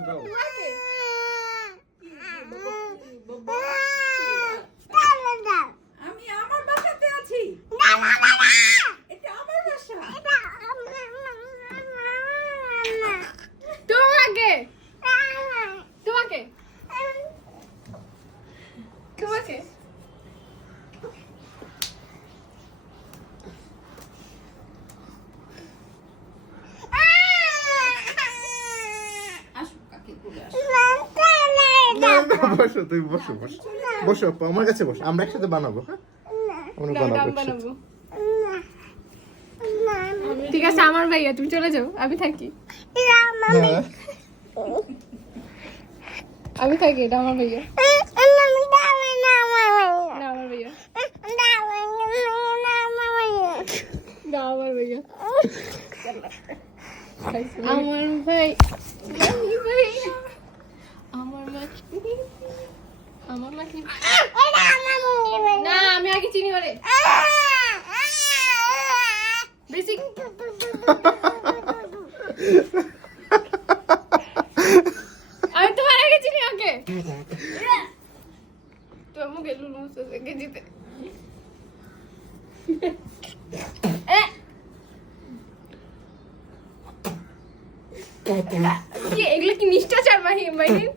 কিছু দাও। আমি আমার বাসাতে আছি। এটা আমার বাসা। তোমাকে তোমাকে তোমাকে আসো কাকে বলে আসো। না না বসো, তুমি বসো বসো বসো আপু, আমার কাছে বসো, আমরা একসাথে বানাবো। হ্যাঁ আমরা বানাবো গান একসাথে। বানাবো। ঠিক আছে আমার ভাইয়া, তুমি চলে যাও, আমি থাকি। হ্যাঁ আমি থাকি, এটা আমার ভাইয়া। না আমার ভাইয়া, না আমার ভাইয়া, আমার ভাই, আমার মা, আমার মা কি না, আমি আগে চিনি বলে বেশি। আমি তোমার আগে চিনি ওকে, তোর মুখে লুলু মুছে যেতে। কি এগুলো কি নিষ্ঠাচার মাহিন?